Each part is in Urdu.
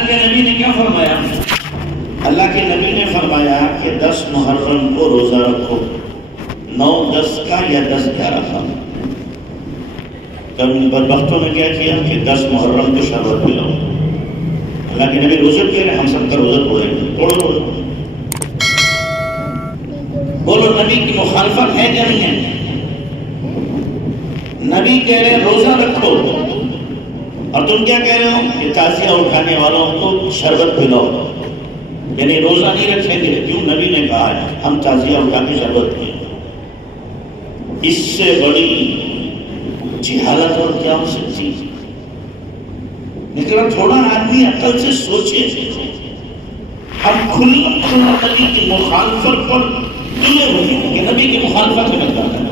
اللہ کے نبی نے کیا فرمایا؟ اللہ کے نبی نے فرمایا کہ 10 محرم کو روزہ رکھو، 9 10 کا یا 10 11 کا۔ کل بدبختوں نے کیا کیا کہ 10 محرم کو شربت پلاؤ۔ اللہ کے نبی روزہ کہہ رہے، ہم سب کا روزہ توڑیں گے، توڑو روزہ۔ بولو نبی کی مخالفت ہے کہ نہیں ہے؟ نبی کہہ رہے روزہ رکھو اور تم کیا کہہ رہے ہو کہ تعزیہ اٹھانے والوں کو شربت پلاؤ، یعنی روزہ نہیں رکھیں گے۔ کیوں؟ نبی نے کہا ہے ہم تعزیہ اٹھا کے شربت پئیں۔ اس سے بڑی جہالت اور کیا ہو سکتی؟ لیکن تھوڑا آدمی عقل سے سوچے، ہم کھلا نبی کی مخالفت پر تلے ہوئے ہیں کہ نبی کی مخالفت میں کرتا ہے۔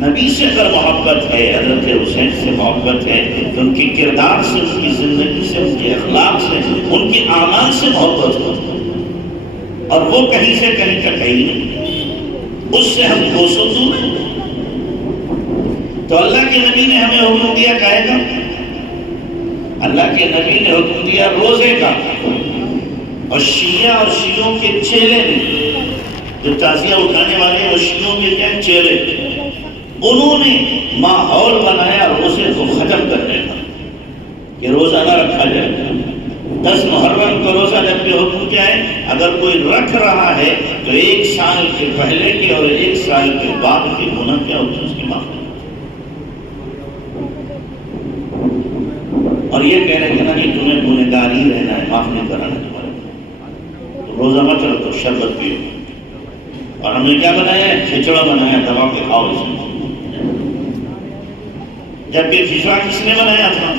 نبی سے اگر محبت ہے، حضرت حسین سے محبت ہے، تو ان کے کردار سے، ان کی زندگی سے، ان کے اخلاق سے، ان کے اعمال سے محبت ہو، اور وہ کہیں سے کہیں تک ہے ہی نہیں، اس سے ہم 200 دور ہیں۔ تو اللہ کے نبی نے ہمیں حکم دیا کہے گا، اللہ کے نبی نے حکم دیا روزے کا، اور شیعہ اور شیعوں کے چیلے نے، جو تعزیہ اٹھانے والے وہ شیعوں کے کیا چیلے، انہوں نے ماحول بنایا روزے کو ختم کرنے کا کہ روزہ نہ رکھا جائے۔ 10 محرم کا روزہ جبکہ حکم کیا ہے؟ اگر کوئی رکھ رہا ہے تو 1 سال کے پہلے کے اور 1 سال کے بعد کے گناہ کیا ہوتے ہیں اس کی معافی۔ اور یہ کہہ رہے کہ نا کہ تمہیں گنہگار ہی رہنا ہے، معاف نہیں کرانا تمہارے، تو روزہ مت رکھو، شربت پیو۔ اور ہم نے کیا بنایا ہے؟ کھچڑا بنایا، دبا کے کھاؤ اسے۔ جبکہ کھچڑا کس نے بنایا تھا؟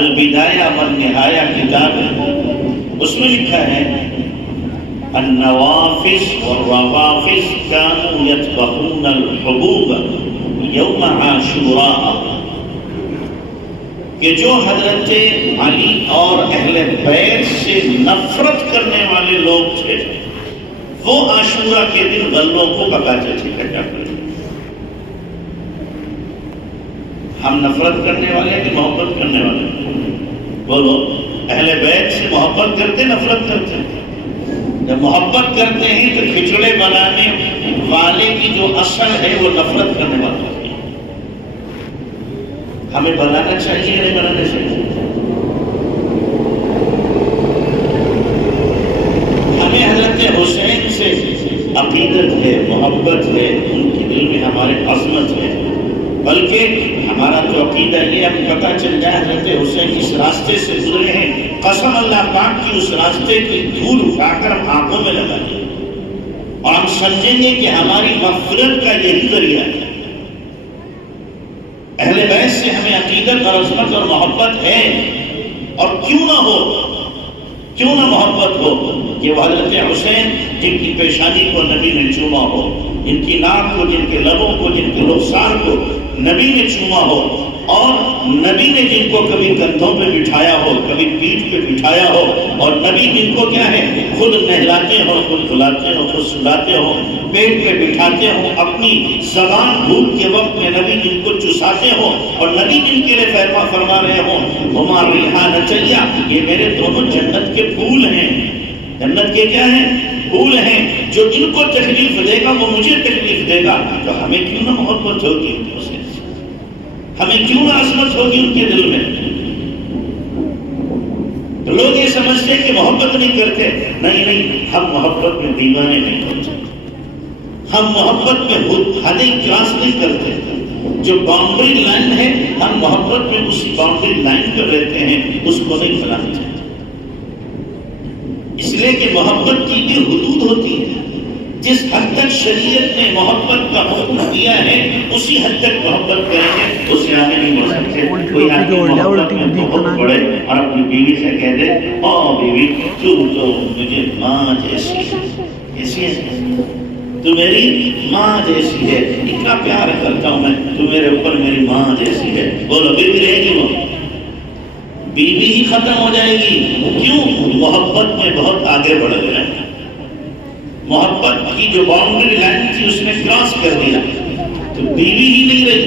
البدایہ والنہایہ کتاب ہے، اس میں لکھا ہے النوافذ والروافذ كانوا يطبخون الحبوب یوم عاشوراء، کہ جو حضرت علی اور اہل بیت سے نفرت کرنے والے لوگ تھے وہ عاشورہ کے دن غلوں کو پکاتے تھے۔ ہم نفرت کرنے والے کہ محبت کرنے والے؟ بولو، اہل بیت سے محبت کرتے نفرت کرتے؟ جب محبت کرتے ہیں تو کھچڑے بنانے والے کی جو اصل ہے وہ نفرت کرنے والا ہے۔ ہمیں بنانا چاہیے نہیں بنانا چاہیے؟ ہمیں حضرت حسین سے عقیدت ہے، محبت ہے، ان کے دل میں ہمارے عظمت ہے، بلکہ ہمارا تو عقیدہ یہ ہم پتہ چل جائے حضرت حسین اس راستے سے گزرے ہیں، قسم اللہ پاک کی اس راستے کی دھول اٹھا کر ہم آنکھوں میں لگا دیں اور ہم سمجھیں گے کہ ہماری مغفرت کا یہی ذریعہ ہے۔ اہل بیت سے ہمیں عقیدت اور عظمت اور محبت ہے، اور کیوں نہ ہو، کیوں نہ محبت ہو کہ وہ حضرت حسین جن کی پیشانی کو نبی نے چوما ہو، جن کی ناک کو، جن کے لبوں کو، جن کے رخسار کو نبی نے چوما ہو، اور نبی نے جن کو کبھی کندھوں پہ بٹھایا ہو، کبھی پیٹھ پہ بٹھایا ہو، اور نبی جن کو کیا ہے خود نہلاتے ہو، خود کھلاتے ہو، خود سلاتے ہو، پیٹ پہ بٹھاتے ہو، اپنی زبان بھوک کے وقت میں نبی جن کو چساتے ہو، اور نبی جن کے لیے فیضا فرما رہے ہو ہما ریحان چیا، یہ میرے دونوں جنت کے پھول ہیں۔ جنت کے کیا ہیں؟ پھول ہیں۔ جو ان کو تکلیف دے گا وہ مجھے تکلیف دے گا، تو ہمیں کیوں نہ محبت ہوگی ان سے؟ ہمیں کیوں نہ عظمت ہوگی ان کے دل میں؟ تو لوگ یہ سمجھتے کہ محبت نہیں کرتے، نہیں، ہم محبت میں دیوانے نہیں ہوتے، ہم محبت میں حدیں کراس نہیں کرتے۔ جو باؤنڈری لائن ہے ہم محبت میں اسی باؤنڈری لائن پر رہتے ہیں، اس کو نہیں بناتے، اس لیے کہ محبت کی بھی حدود ہوتی ہے۔ جس حد تک شریعت نے محبت کا حکم دیا ہے اسی حد تک محبت کریں گے، اس سے آگے نہیں بڑھ سکتے۔ کوئی آدمی محبت میں بہت بڑے اور اپنی بیوی سے کہہ دے او بیوی تو مجھے ماں جیسی ہے، تو میری ماں جیسی ہے، اتنا پیار کرتا ہوں میں، تو میرے اوپر میری ماں جیسی ہے، بولو بیوی رہے گی؟ وہ بیوی ہی ختم ہو جائے گی۔ کیوں؟ محبت میں بہت آگے بڑھ گئے، محبت کی جو باؤنڈری لائن تھی اس نے کراس کر دیا، تو بیوی ہی نہیں رہی۔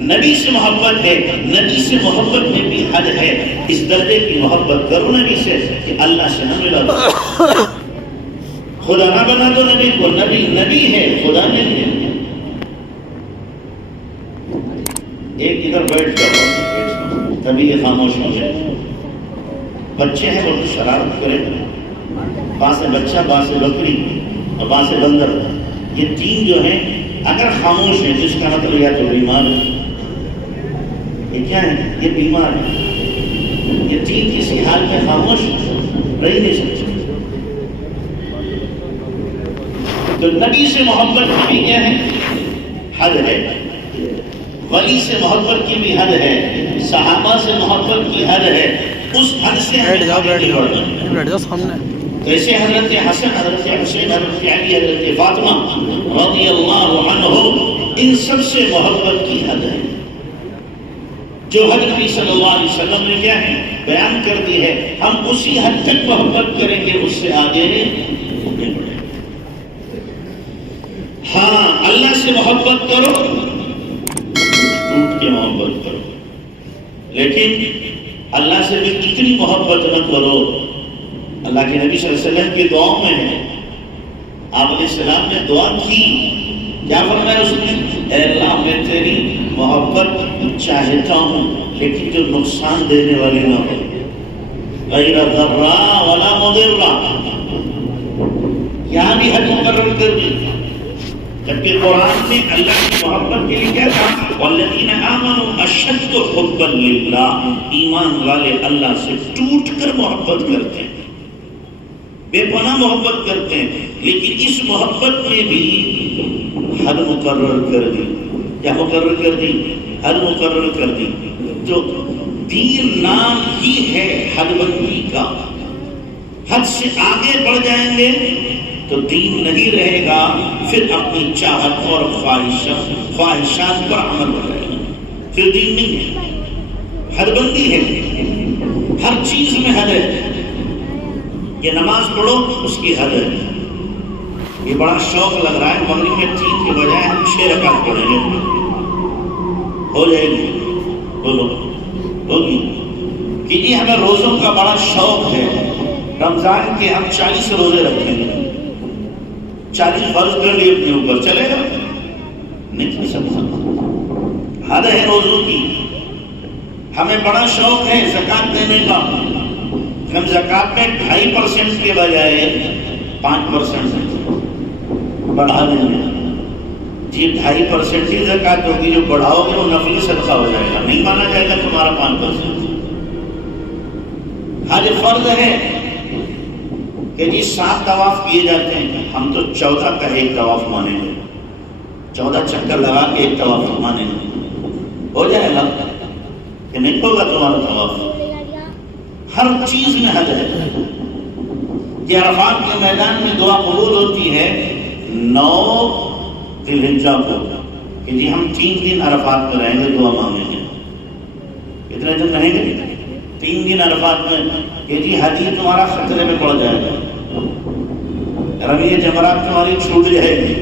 نبی سے محبت ہے، نبی سے محبت میں بھی حد ہے. اس درجے کی محبت کرو نبی سے کہ اللہ سے نہ ملا دو. خدا نہ بنا دو نبی کو، نبی نبی ہے، خدا نہیں ہے. ایک ادھر بیٹھ جاؤ، تبھی یہ خاموش ہو جائے. بچے ہیں وہ شرارت کرے، باں سے بچہ، باں سے بکری اور باں سے بندر. یہ تین جو ہیں اگر خاموش ہیں جس کا مطلب یا تو بیمار ہے. یہ کیا ہے؟ یہ بیمار ہے. یہ تین کسی حال میں خاموش رہ نہیں سکتے. تو نبی سے محبت کی بھی کیا ہے؟ حد ہے. ولی سے محبت کی بھی حد ہے، صحابہ سے محبت کی حد ہے. اس حد سے بیٹھ جاؤ سامنے. جیسے حضرت حسن، حضرت حسین، حضرت علی، حضرت فاطمہ رضی اللہ عنہ، ان سب سے محبت کی حد ہے جو حد نبی صلی اللہ علیہ وسلم نے کیا ہے بیان کر دی ہے. ہم اسی حد تک محبت کریں گے، اس سے آگے نہیں بڑھیں. ہاں، اللہ سے محبت کرو، ٹوٹ کے محبت کرو، لیکن اللہ سے بھی اتنی محبت نہ کرو. اللہ کے نبی صلی اللہ علیہ وسلم کی دعاؤں میں ہے، آپ علیہ السلام نے دعا کی، کیا فرمایا اس نے؟ اے اللہ میں تیری محبت چاہتا ہوں لیکن جو نقصان دینے والی نہ ہو، غیر ضرّا ولا مضرّا. یہاں بھی حد مقرر کر دی، جبکہ قرآن میں اللہ کی محبت کے لیے کیا تھا؟ والذین آمنوا اشد حبا للہ. ایمان والے اللہ سے ٹوٹ کر محبت کرتے ہیں، بے پناہ محبت کرتے ہیں. لیکن اس محبت میں بھی حد مقرر کر دی. کیا مقرر کر دی؟ حد مقرر کر دی. جو دین نام ہی ہے حد بندی کا. حد سے آگے بڑھ جائیں گے تو دین نہیں رہے گا، پھر اپنی چاہت اور خواہشات پر عمل ہو جائے گا، پھر دین نہیں ہے. حد بندی ہے، ہر چیز میں حد ہے. یہ نماز پڑھو، اس کی حد ہے. یہ بڑا شوق لگ رہا ہے، مغرب میں 3 کے بجائے ہم 6 رکعت پڑھیں گے، ہو جائے گی؟ بولو ہوگی؟ کہ جی ہمیں روزوں کا بڑا شوق ہے، رمضان کے ہم 40 روزے رکھیں گے، 40 فرض کر لیے اپنے اوپر، چلے گا؟ نہیں چل سکتا. حد ہے روزوں کی. ہمیں بڑا شوق ہے زکوٰۃ دینے کا، ہم زکوٰۃ میں 2.5% کے بجائے 5% بڑھا دیں گے. جی 2.5% ہی زکوٰۃ ہوگی، جو بڑھاؤ گے وہ نفلی صدقہ ہو جائے گا، نہیں مانا جائے گا تمہارا 5%. حج فرض ہے کہ جی 7 طواف کیے جاتے ہیں، ہم تو 14 کا ایک طواف مانیں گے، 14 چکر لگا کے ایک طواف مانیں گے. ہو جائے گا کہ نہیں ہوگا تمہارا طواف؟ ہر چیز میں حد ہے. کہ عرفات کے میدان میں دعا قبول ہوتی ہے 9 ذی الحجہ کو، کہ جی ہم 3 دن عرفات میں رہیں گے، دعا مانگیں گے. کتنے دن رہیں گے؟ 3 دن عرفات میں. کہ جی حج تمہارا خطرے میں پڑ جائے گا، رمی جمرات تمہاری چھوٹ جائے گی،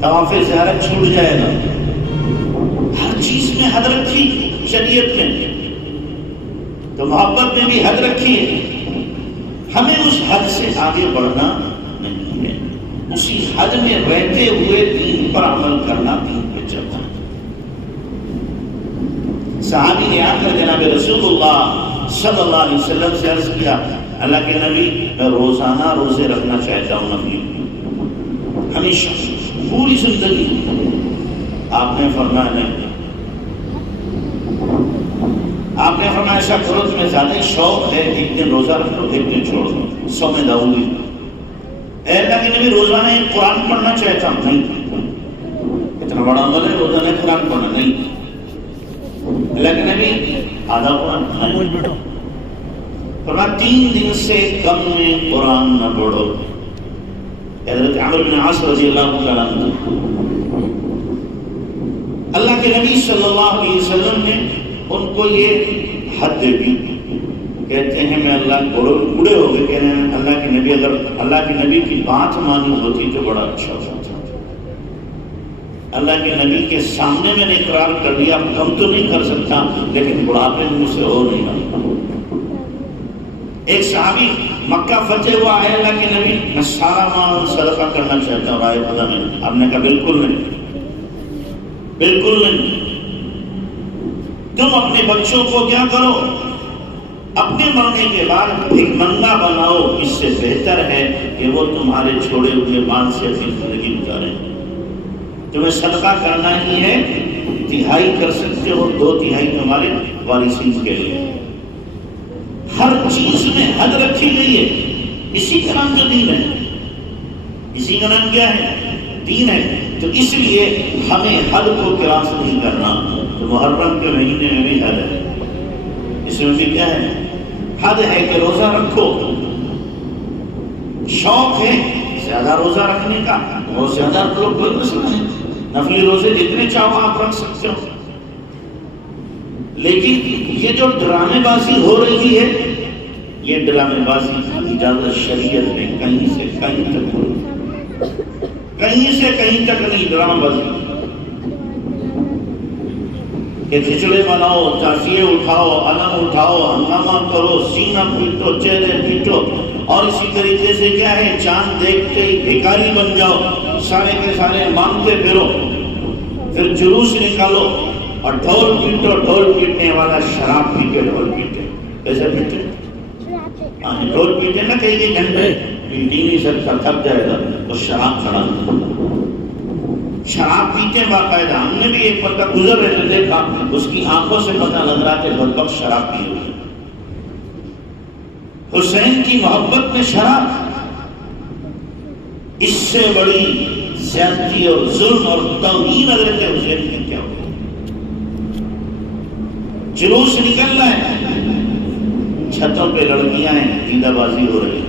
طواف زیارت چھوٹ جائے گا. ہر چیز میں حد رکھی شریعت میں. تو محبت میں بھی حد رکھی ہے. ہمیں اس حد سے آگے بڑھنا نہیں ہے، اسی حد میں رہتے ہوئے دین پر عمل کرنا، دین پہ چلنا. صحابی نے آ کر جناب رسول اللہ صلی اللہ علیہ وسلم سے عرض کیا، اللہ کے نبی میں روزانہ روزے رکھنا چاہتا ہوں، نفلی ہمیشہ پوری زندگی. آپ نے فرمایا نہیں. آپ نے فرمایا ایسا کرو، تمہیں زیادہ ہی شوق ہے، ایک دن روزہ رکھ لو، ایک دن چھوڑ دو، 100 میں داؤں گی. اے اللہ کے نبی روزانہ ایک قرآن پڑھنا چاہتا ہوں. نہیں، اتنا بڑا عمل ہے روزانہ قرآن پڑھنا. نہیں، اللہ کے نبی آدھا قرآن پڑھنا. فرمایا 3 دن سے کم میں قرآن نہ پڑھو. حضرت عمرو بن عاص رضی اللہ تعالیٰ عنہ، اللہ کے نبی صلی اللہ علیہ وسلم نے ان کو یہ حد دے دی. کہتے ہیں میں اللہ بوڑھے ہو گئے، کہنے ہیں اللہ کے نبی، اگر اللہ کے نبی کی بات مانی ہوتی تو بڑا اچھا ہوتا. اللہ کے نبی کے سامنے میں نے اقرار کر دیا، اب کم تو نہیں کر سکتا لیکن بڑھاپے میں مجھ سے ہو نہیں رہا۔ ایک صحابی مکہ فتح ہوا ہے، اللہ کے نبی میں سارا مال صدقہ کرنا چاہتا ہوں رائے خدا میں۔ آپ نے کہا بالکل نہیں، بالکل نہیں، تم اپنے بچوں کو کیا کرو، اپنے مرنے کے بعد ایک منگا بناؤ، اس سے بہتر ہے کہ وہ تمہارے چھوڑے ہوئے مال سے اپنی زندگی گزاریں۔ تمہیں صدقہ کرنا ہی ہے، تہائی کر سکتے ہو، 2/3 تمہارے وارثین کے لیے۔ ہر چیز میں حد رکھی گئی ہے، اسی کا نام جو دین ہے، اسی کا نام کیا ہے؟ دین ہے۔ تو اس لیے ہمیں حد کو کراس نہیں کرنا۔ تو محرم کے مہینے میں بھی حد ہے، اس میں بھی کیا ہے؟ حد ہے کہ روزہ رکھو، شوق ہے زیادہ روزہ رکھنے کا، بہت زیادہ لوگ کوئی مسئلہ نہیں، نفلی روزے جتنے چاہو آپ رکھ سکتے ہو، لیکن یہ جو ڈرامے بازی ہو رہی ہے، یہ ڈرامے بازی اجازت شریعت میں کہیں سے کہیں تک نہیں، کہیں سے کہیں تک نہیں ڈرامہ بازی کہ کھچڑے بناؤ، تازیے اٹھاؤ، علم اٹھاؤ، ہنگامہ کرو، سینہ پیٹو، چہرے پیٹو، اور اسی طریقے سے کیا ہے، چاند دیکھتے ہی بھیکاری بن جاؤ، سارے کے سارے مانگتے پھرو، پھر جلوس نکالو اور ڈھول پیٹو، ڈھول پیٹنے والا شراب پی کے ڈھول پیٹے، کیسے پیٹے؟ ڈھول پیٹے نہ کئی گھنٹے، پیٹ ہی نہیں سکتا، تھک جائے گا تو شراب چڑھا، شراب پیتے باقاعدہ۔ ہم نے بھی ایک بندہ گزر رہے تھے، دیکھا اس کی آنکھوں سے پتہ لگ رہا کہ بدبخت شراب پی ہوئی۔ حسین کی محبت میں شراب، اس سے بڑی زیادتی اور ظلم اور توہین حضرت حسین کی کیا ہوگی؟ جلوس نکل رہا ہے، چھتوں پہ لڑکیاں ہیں، دیدہ بازی ہو رہی ہے،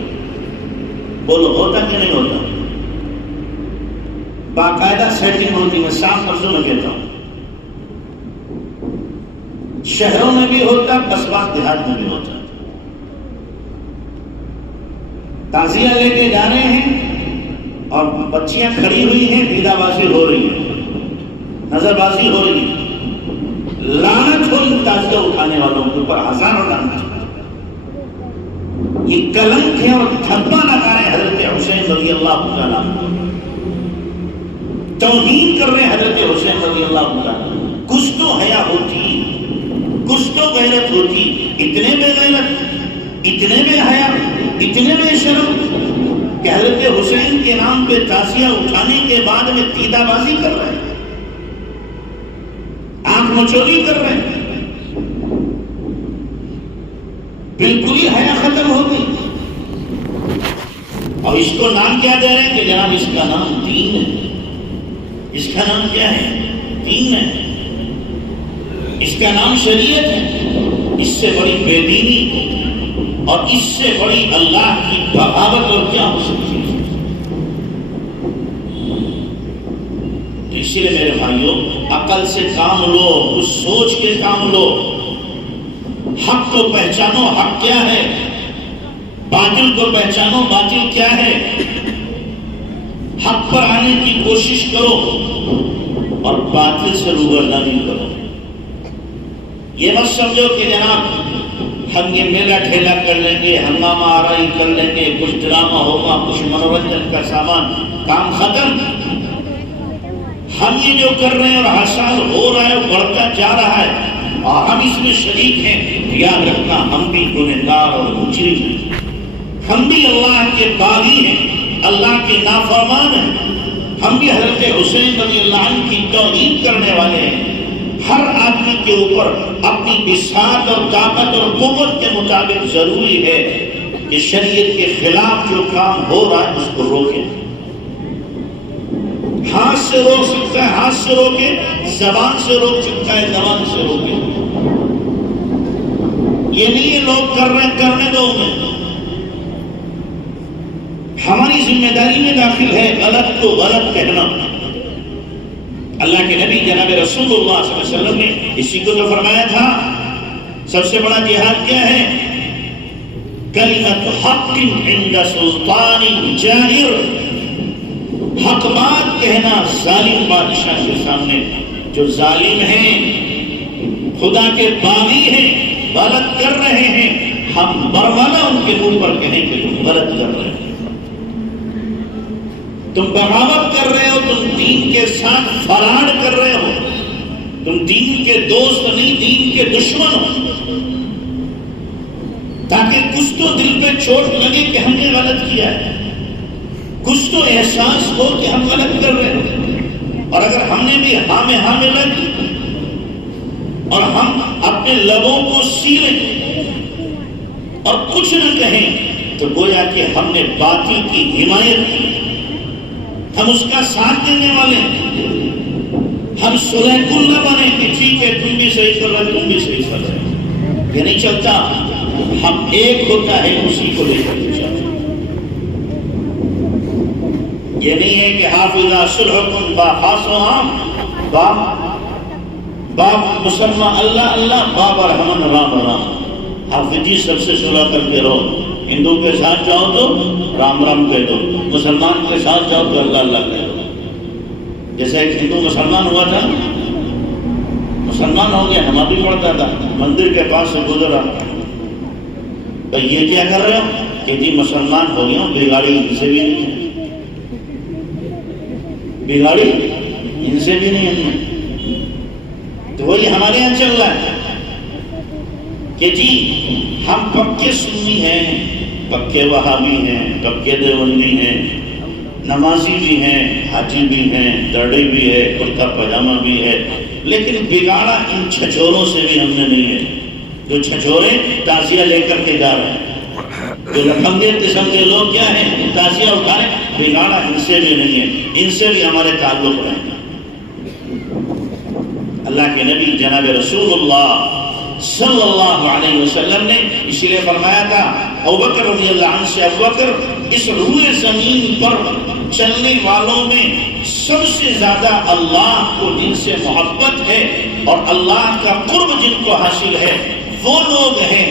بول ہوتا کہ نہیں ہوتا؟ باقاعدہ سیٹنگ ہوتی، میں صاف لفظوں میں کہتا ہوں، شہروں میں بھی ہوتا، قصبات دیہات میں بھی ہوتا۔ تعزیہ لے کے جا رہے ہیں اور بچیاں کھڑی ہوئی ہیں، دیدہ بازی ہو رہی ہے، نظر بازی ہو رہی ہے۔ لعنت ہو ان تعزیہ اٹھانے والوں کے اوپر، ہزاروں لعنت۔ یہ کلنک ہے اور دھبا لگا رہے حضرت حسین رضی اللہ تعالیٰ، توہین کر رہے حضرت حسین رضی اللہ تعالیٰ۔ کچھ تو حیا ہوتی، کچھ تو غیرت ہوتی، اتنے بے غیرت، اتنے بے حیا، اتنے بے شرم کہ حضرت حسین کے نام پہ تعزیہ اٹھانے کے بعد میں دیدہ بازی کر رہے ہیں، آنکھ مچولی کر رہے ہیں، بالکل ہی حیا ختم ہو گئی۔ اور اس کو نام کیا دے رہے ہیں کہ جناب اس کا نام دین ہے، اس کا نام کیا ہے؟ دین ہے، اس کا نام شریعت ہے۔ اس سے بڑی بے دینی اور اس سے بڑی اللہ کی بغاوت اور کیا ہو سکتی ہے؟ تو اسی لیے میرے بھائیوں، عقل سے کام لو، کچھ سوچ کے کام لو، حق کو پہچانو، حق کیا ہے، باطل کو پہچانو، باطل کیا ہے، حق پر آنے کی کوشش کرو اور باطل سے روبرداری کرو۔ یہ مت سمجھو کہ جناب ہم یہ میلہ ٹھیلا کر لیں گے، ہنگامہ آرائی کر لیں گے، کچھ ڈرامہ ہوگا، کچھ منورنجن کا سامان، کام ختم۔ ہم یہ جو کر رہے ہیں اور حساب ہو رہا ہے، بڑھتا جا رہا ہے اور ہم اس میں شریک ہیں، یاد رکھنا ہم بھی گنہگار اور مجرم ہیں، ہم بھی اللہ کے باغی ہیں، اللہ کے نافرمان ہیں، ہم بھی حضرت حسین رضی اللہ عنہ کی توہین کرنے والے ہیں۔ ہر آدمی کے اوپر اپنی بساط اور طاقت اور قوت کے مطابق ضروری ہے کہ شریعت کے خلاف جو کام ہو رہا ہے اس کو روکے۔ ہاتھ سے روک سکتا ہے، ہاتھ سے روکے، زبان سے روک سکتا ہے، زبان سے روکے۔ یہ نہیں یہ لوگ کر رہے ہیں، کرنے دو انہیں۔ ہماری ذمہ داری میں داخل ہے غلط کو غلط کہنا۔ اللہ کے نبی جناب رسول اللہ صلی اللہ علیہ وسلم نے اسی کو تو فرمایا تھا، سب سے بڑا جہاد کیا ہے؟ کلمۃ حق عند سلطان جائر، حق بات کہنا ظالم بادشاہ کے سامنے جو ظالم ہیں، خدا کے باغی ہیں، غلط کر رہے ہیں، ہم برملا ان کے منہ پر کہیں کہ تم غلط کر رہے ہو، تم بغاوت کر رہے ہو، تم دین کے ساتھ فراڈ کر رہے ہو، تم دین کے دوست نہیں دین کے دشمن ہو، تاکہ کچھ تو دل پہ چوٹ لگے کہ ہم نے غلط کیا ہے، کچھ تو احساس ہو کہ ہم غلط کر رہے ہیں۔ اور اگر ہم نے بھی ہاں میں ہاں ملا کی اور ہم اپنے لبوں کو سیلیں اور کچھ نہ کہیں تو گویا کہ ہم نے باطل کی حمایت کی، ہم اس کا ساتھ دینے والے ہیں، ہم صلح کل نہ بنے کہ ٹھیک ہے تم بھی صحیح کر رہے تم بھی صحیح کر رہے، یہ نہیں چلتا۔ ہم ایک ہوتا ہے اسی کو لے کر کے چلتے، یہ نہیں ہے کہ حافظہ صلحکم با خاص و عام، باپ مسلمان اللہ اللہ، باب رحمن رام رام، حافظی سب سے صلح کر کے رہو، ہندو کے ساتھ جاؤ تو رام رام کہہ دو، مسلمان کے ساتھ جاؤ تو اللہ اللہ کہہ دو۔ جیسے ایک ہندو مسلمان ہوا تھا، مسلمان ہو گیا، نماز بھی پڑھتا تھا، مندر کے پاس سے گزرا، بھائی یہ کیا کر رہے ہو؟ کہ جی مسلمان ہو گیا ہوں، بگاڑی ان سے بھی نہیں ہے، بگاڑی ان سے بھی نہیں ہے۔ تو وہی ہمارے یہاں چل رہا ہے کہ جی ہم پکے سنی ہیں، پکے وہابی ہیں، پکے دیوبندی ہیں، نمازی بھی ہیں، حاجی بھی ہیں، داڑھی بھی ہے، کرتا پاجامہ بھی ہے، لیکن بگاڑا ان چھچوروں سے بھی ہم نے نہیں ہے، جو چھچورے تعزیہ لے کر کے جا رہے ہیں، جو لفنگے قسم کے لوگ کیا ہیں تعزیہ اٹھانے، بگاڑا ان سے بھی نہیں ہے، ان سے بھی ہمارے تعلق رہیں گے۔ اللہ کے نبی جناب رسول اللہ صلی اللہ علیہ وسلم نے اسی لیے فرمایا تھا ابوبکر رضی اللہ عنہ سے، ابوبکر اس روئے زمین پر چلنے والوں میں سب سے زیادہ اللہ کو جن سے محبت ہے اور اللہ کا قرب جن کو حاصل ہے وہ لوگ ہیں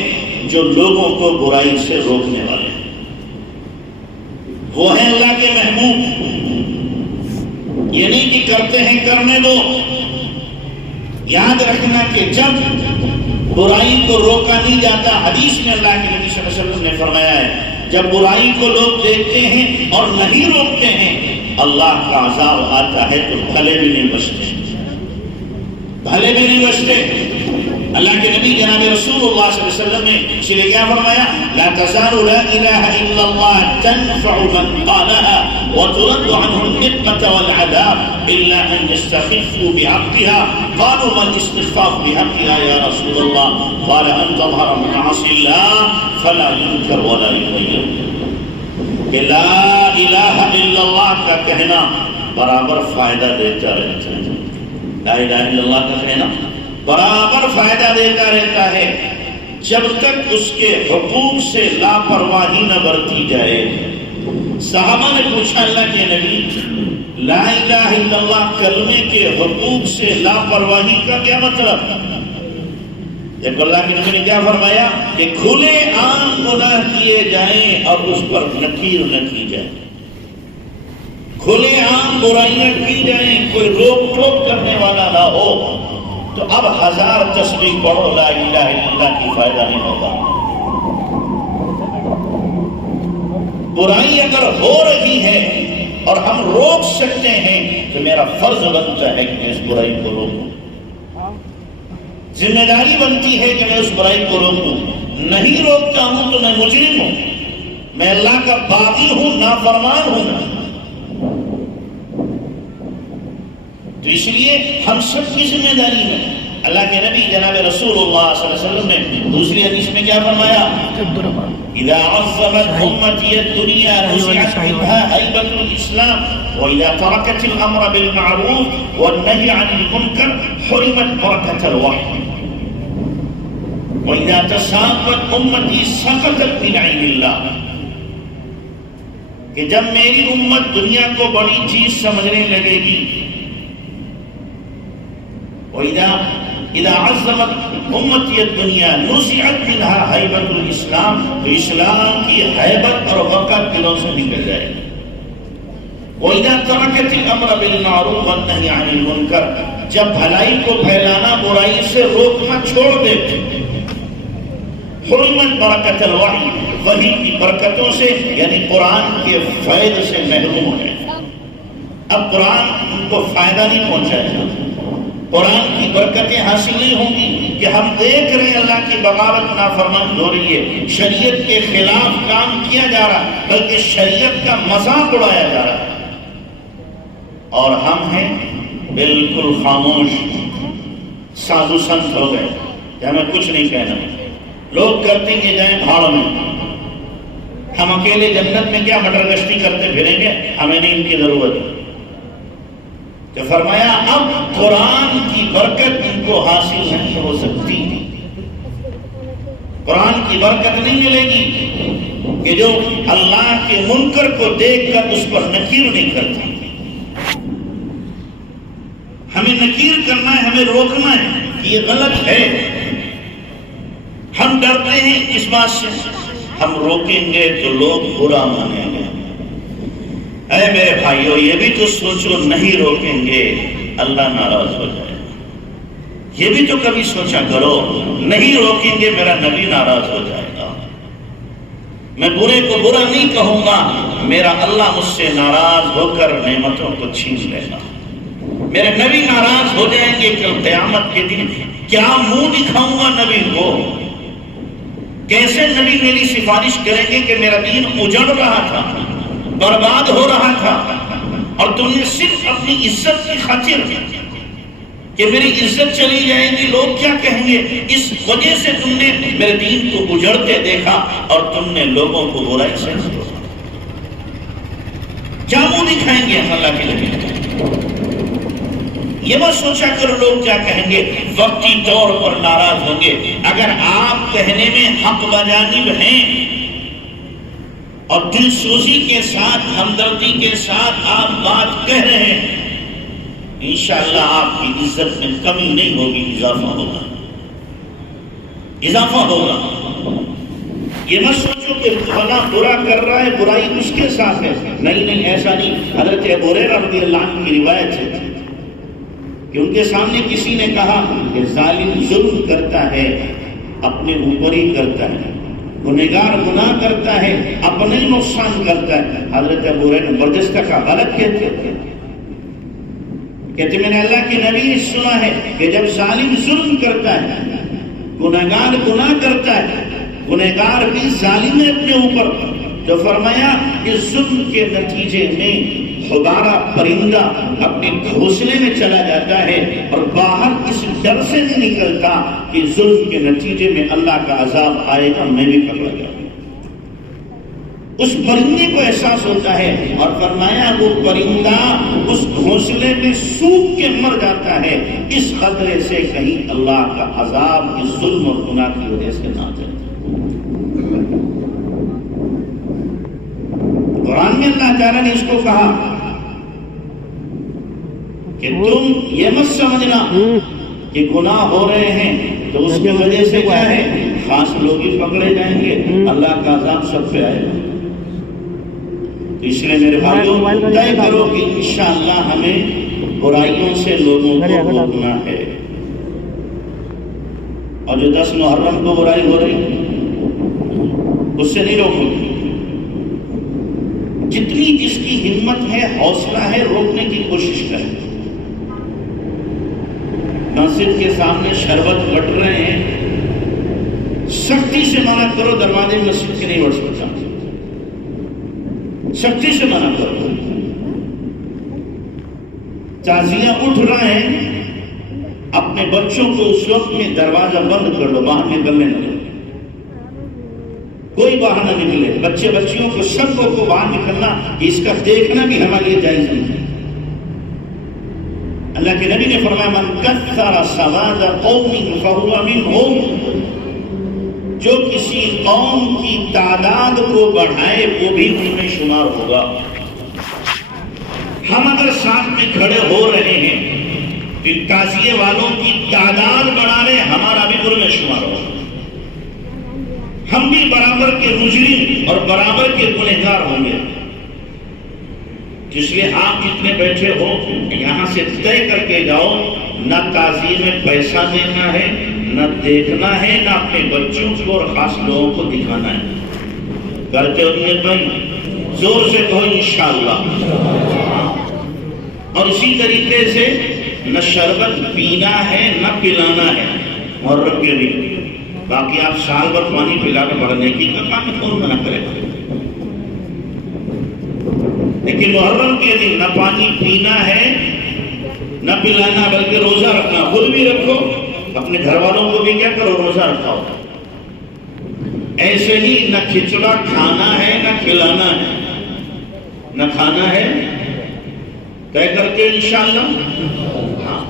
جو لوگوں کو برائی سے روکنے والے ہیں، وہ ہیں اللہ کے محبوب۔ یہ نہیں کہ کرتے ہیں کرنے دو، یاد رکھنا کہ جب برائی کو روکا نہیں جاتا، حدیث میں اللہ کے نبی صلی اللہ علیہ وسلم نے فرمایا ہے جب برائی کو لوگ دیکھتے ہیں اور نہیں روکتے ہیں اللہ کا عذاب آتا ہے تو بھلے بھی نہیں بچتے، بھلے بھی نہیں بچتے۔ اللہ کے نبی جناب رسول اللہ صلی اللہ علیہ وسلم نے اس لیے کیا فرمایا لا تزال لا الہ الا اللہ تنفع من قالها وترد عنه النقمة والعذاب الا ان يستخفوا بحقها قالوا ما الاستخفاف بحقها يا رسول الله قال ان تظهر معاصي الله فلا ينكر ولا يغير، کہ لا الہ الا اللہ کا کہنا برابر فائدہ دیتا رہتا ہے، لا الہ الا اللہ کا کہنا برابر فائدہ دیتا رہتا ہے جب تک اس کے حقوق سے لاپرواہی نہ برتی جائے۔ صحابہ نے پوچھا اللہ کے نبی لا الہ الا اللہ کلمے کے حقوق سے لاپرواہی کا کیا مطلب؟ جب اللہ کے نبی نے کیا فرمایا کہ کھلے عام گناہ کیے جائیں اور اس پر نکیر نہ کی جائے، کھلے عام برائیاں کی جائیں، کوئی روک ٹوک کرنے والا نہ ہو، تو اب 1000 تسبیح پڑھو لا الہ الا اللہ کی فائدہ نہیں ہوگا۔ برائی اگر ہو رہی ہے اور ہم روک سکتے ہیں تو میرا فرض بنتا ہے کہ میں اس برائی کو روکوں، ذمہ داری بنتی ہے کہ میں اس برائی کو روکوں، نہیں روکتا ہوں تو میں مجرم ہوں، میں اللہ کا باغی ہوں، نافرمان ہوں۔ تو اس لیے ہم سب کی ذمہ داری ہے۔ اللہ کے نبی جناب رسول اللہ صلی اللہ علیہ وسلم نے دوسری حدیث میں کیا فرمایا اذا عظمت امتی الدنیا نزعت منها هیبة الاسلام واذا تركت الامر بالمعروف والنهي عن المنکر حرمت برکة الوحی واذا تساقط امتی سقطت من عین اللہ، کہ جب میری امت دنیا کو بڑی چیز سمجھنے لگے گی، اذا عظمت امتی الدنیا نزعت منها ہیبۃ الاسلام، تو اسلام کی ہیبت اور وقت دلوں سے نکل جائے گی۔ وَإِذَا تَرَكَتِ الْأَمْرَ بِالْمَعْرُوفِ وَالنَّهْيَ عَنِ الْمُنكَرِ، جب بھلائی کو پھیلانا برائی سے روکنا چھوڑ دیتے. حرمت برکت الوحی، وحی کی برکتوں سے یعنی قرآن کے فائدے سے محروم ہے. اب قرآن ان کو فائدہ نہیں پہنچائے گا، قرآن کی برکتیں حاصل نہیں ہوں گی کہ ہم دیکھ رہے ہیں اللہ کی بغاوت نافرمانی ہو رہی ہے، شریعت کے خلاف کام کیا جا رہا ہے، بلکہ شریعت کا مذاق اڑایا جا رہا ہے، اور ہم ہیں بالکل خاموش، سازو سنت ہو گئے کہ ہمیں کچھ نہیں کہنا. لوگ کرتے کہ جائیں بھاڑ میں، ہم اکیلے جنت میں کیا مٹر گشتی کرتے پھریں گے، ہمیں نہیں ان کی ضرورت ہے. تو فرمایا اب قرآن کی برکت ان کو حاصل نہیں ہو سکتی. قرآن کی برکت نہیں ملے گی کہ جو اللہ کے منکر کو دیکھ کر اس پر نکیر نہیں کرتا. ہمیں نکیر کرنا ہے، ہمیں روکنا ہے کہ یہ غلط ہے. ہم ڈرتے ہیں اس بات سے، ہم روکیں گے تو لوگ برا مانیں گے. اے میرے بھائیو، یہ بھی تو سوچو، نہیں روکیں گے اللہ ناراض ہو جائے گا. یہ بھی تو کبھی سوچا کرو، نہیں روکیں گے میرا نبی ناراض ہو جائے گا. میں برے کو برا نہیں کہوں گا، میرا اللہ مجھ سے ناراض ہو کر نعمتوں کو چھین لے گا. میرے نبی ناراض ہو جائیں گے کل قیامت کے دن. کیا منہ دکھاؤں گا نبی کو؟ کیسے نبی میری سفارش کریں گے کہ میرا دین اجڑ رہا تھا، برباد ہو رہا تھا، اور تم نے صرف اپنی عزت کی خاطر کہ میری عزت چلی جائے گی، لوگ کیا کہیں گے، اس وجہ سے تم نے میرے دین کو اجڑتے دیکھا اور تم نے لوگوں کو برائی سے روکا. کیا منہ دکھائیں گے ہم اللہ کے نبی؟ یہ مت سوچا کرو لوگ کیا کہیں گے، وقتی طور پر ناراض ہوں گے. اگر آپ کہنے میں حق بجانب ہیں اور دل سوزی کے ساتھ، ہمدردی کے ساتھ آپ بات کہہ رہے ہیں، انشاءاللہ آپ کی عزت میں کمی نہیں ہوگی، اضافہ ہوگا، اضافہ ہوگا. یہ مت سوچو کہ فلاں برا کر رہا ہے، برائی اس کے ساتھ ہے. نہیں، ایسا نہیں. حضرت ابو ہریرہ رضی اللہ عنہ کی روایت ہے کہ ان کے سامنے کسی نے کہا کہ ظالم ظلم کرتا ہے، اپنے اوپر ہی کرتا ہے، گنہگار گناہ کرتا ہے، اپنے ہی نقصان کرتا ہے. حضرت ابو ہریرہ نے برجستہ کا غلط کہتے میں نے اللہ کے نبی نے سنا ہے کہ جب ظالم ظلم کرتا ہے، گنہگار گناہ کرتا ہے، گنہگار بھی ظالم ہے اپنے اوپر، تو فرمایا کہ ظلم کے نتیجے میں حبارہ پرندہ اپنے گھونسلے میں چلا جاتا ہے اور باہر اس ڈر سے نہیں نکلتا کہ ظلم کے نتیجے میں اللہ کا عذاب آئے گا، میں بھی پکڑا جاؤں. اس پرندے کو احساس ہوتا ہے اور فرمایا وہ پرندہ اس گھونسلے میں سوکھ کے مر جاتا ہے اس خطرے سے کہیں اللہ کا عذاب اس ظلم اور گناہ کی وجہ سے نہ جائے. قرآن میں اللہ تعالیٰ نے اس کو کہا کہ تم یہ مت سمجھنا کہ گناہ ہو رہے ہیں تو اس کی وجہ سے کیا ہے خاص لوگ ہی پکڑے جائیں گے، اللہ کا عذاب سب پہ آئے گا. تو اس لیے میرے بھائیوں طے کرو کہ انشاءاللہ ہمیں برائیوں سے لوگوں کو روکنا ہے. اور جو 10 محرم کو برائی ہو رہی اس سے نہیں روکو گے. جتنی جس کی ہمت ہے، حوصلہ ہے، روکنے کی کوشش کریں. مسجد کے سامنے شربت بٹ رہے ہیں، سختی سے منع کرو، دروازے مسجد کے نہیں بڑھ سکتا، سختی سے منع کرو. تازیہ اٹھ رہے ہیں، اپنے بچوں کو اس وقت میں دروازہ بند کر دو، باہر نکلنے نہ دو، کوئی باہر نہ نکلے. بچے بچیوں کو سب کو باہر نکلنا، اس کا دیکھنا بھی ہمارے لیے جائز نہیں ہے. اللہ کے نبی نے فرمایا من کثر سواد قوم فهو منهم، جو کسی قوم کی تعداد کو بڑھائے وہ بھی ان میں شمار ہوگا. ہم اگر ساتھ میں کھڑے ہو رہے ہیں تو تعزیے والوں کی تعداد بڑھا رہے، ہمارا بھی ان میں شمار ہوگا. ہم بھی برابر کے مجرم اور برابر کے گنہگار ہوں گے. اس لیے آپ جتنے بیٹھے ہو یہاں سے طے کر کے جاؤ، نہ تعظیم میں پیسہ دینا ہے، نہ دیکھنا ہے، نہ اپنے بچوں کو اور خاص لوگوں کو دکھانا ہے۔ کرتے ہو میرے بھائی؟ زور سے کہو انشاءاللہ۔ اور اسی طریقے سے نہ شربت پینا ہے نہ پلانا ہے محرم کے دن۔ باقی آپ سال بھر پانی پلا کے بڑھنے کی کام کون منع کرے گا؟ لیکن محرم کے دن نہ پانی پینا ہے نہ پلانا، بلکہ روزہ رکھنا۔ خود بھی رکھو، اپنے گھر والوں کو بھی کیا کرو، روزہ رکھاؤ۔ ایسے ہی نہ کھچڑا کھانا ہے نہ کھلانا ہے، نہ کھانا ہے طے کرتے انشاءاللہ۔ ہاں،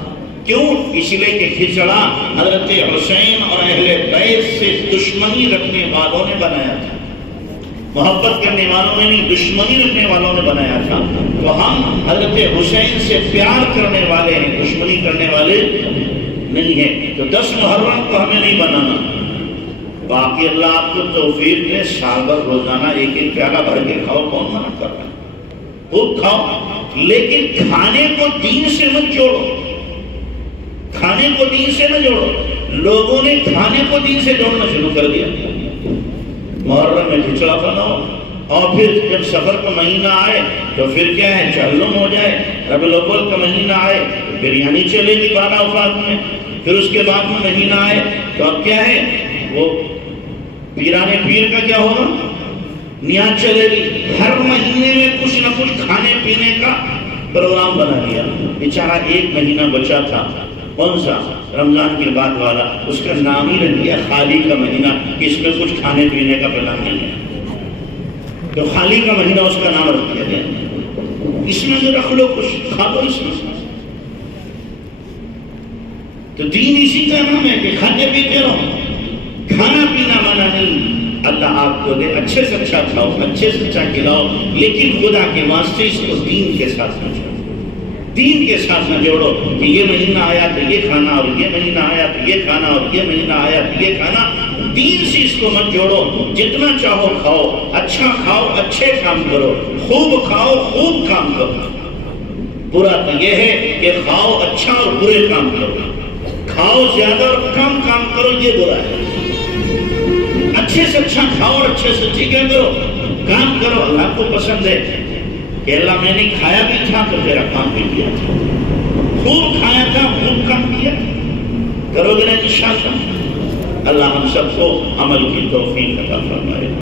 کیوں؟ اس لیے کہ کھچڑا حضرت حسین اور اہل بیت سے دشمنی رکھنے والوں نے بنایا تھا، محبت کرنے والوں نے نہیں، دشمنی رکھنے والوں نے بنایا تھا۔ تو ہم حضرت حسین سے پیار کرنے والے ہیں، دشمنی کرنے والے نہیں ہیں۔ تو 10 محرم کو ہمیں نہیں بنانا۔ باقی اللہ آپ کو توفیق دے، سال بھر روزانہ ایک ایک پیالہ بھر کے کھاؤ، کون منع کر رہا ہے؟ خوب کھاؤ، لیکن کھانے کو دین سے مت جوڑو، کھانے کو دین سے نہ جوڑو۔ لوگوں نے کھانے کو دین سے جوڑنا شروع کر دیا۔ محرم میں کھچڑا بناؤ، اور پھر جب سفر کا مہینہ آئے تو پھر کیا ہے، چہلم ہو جائے۔ ربیع الاول کا مہینہ آئے تو بریانی چلے گی بارہ اوقات میں۔ پھر اس کے بعد میں مہینہ آئے تو اب کیا ہے، وہ پیرانے پیر کا کیا ہوگا، نیاز چلے گی۔ ہر مہینے میں کچھ نہ کچھ کھانے پینے کا پروگرام بنا دیا۔ بیچارہ ایک مہینہ بچا تھا، کون سا، رمضان کے بعد والا، اس کا نام ہی رکھ دیا خالی کا مہینہ، کہ اس میں کچھ کھانے پینے کا پلان نہیں ہے، تو خالی کا مہینہ اس کا نام رکھ دیا گیا۔ اس میں جو رکھ لو، کچھ کھا لو اس میں۔ تو دین اسی کا نام ہے کہ کھاتے پیتے رہو، کھانا پینا منع نہیں۔ اللہ آپ کو دے، اچھے سے اچھا کھاؤ، اچھے سے اچھا کھلاؤ، لیکن خدا کے واسطے اس کو دین کے ساتھ نہ جوڑو، دین کے ساتھ نہ جوڑو کہ یہ مہینہ آیا تو یہ کھانا، اور یہ مہینہ آیا تو یہ کھانا، اور یہ مہینہ آیا تو یہ کھانا۔ دین سے اس کو مت جوڑو۔ جتنا چاہو کھاؤ، اچھا کھاؤ، اچھے کام کرو، خوب کھاؤ، خوب کام کرو۔ برا تو یہ ہے کہ کھاؤ اچھا اور برے کام کرو، کھاؤ زیادہ اور کم کام کرو، یہ برا ہے۔ اچھے سے اچھا کھاؤ اور اچھے سے ٹھیکے کرو، کام کرو، اللہ کو پسند ہے کہ اللہ میں نے کھایا بھی تھا تو تیرا کام بھی کیا تھا، خوب کھایا تھا، خوب کام کیا تھا۔ کرو گے نا انشاءاللہ؟ اللہ ہم سب کو عمل کی توفیق عطا فرمائے۔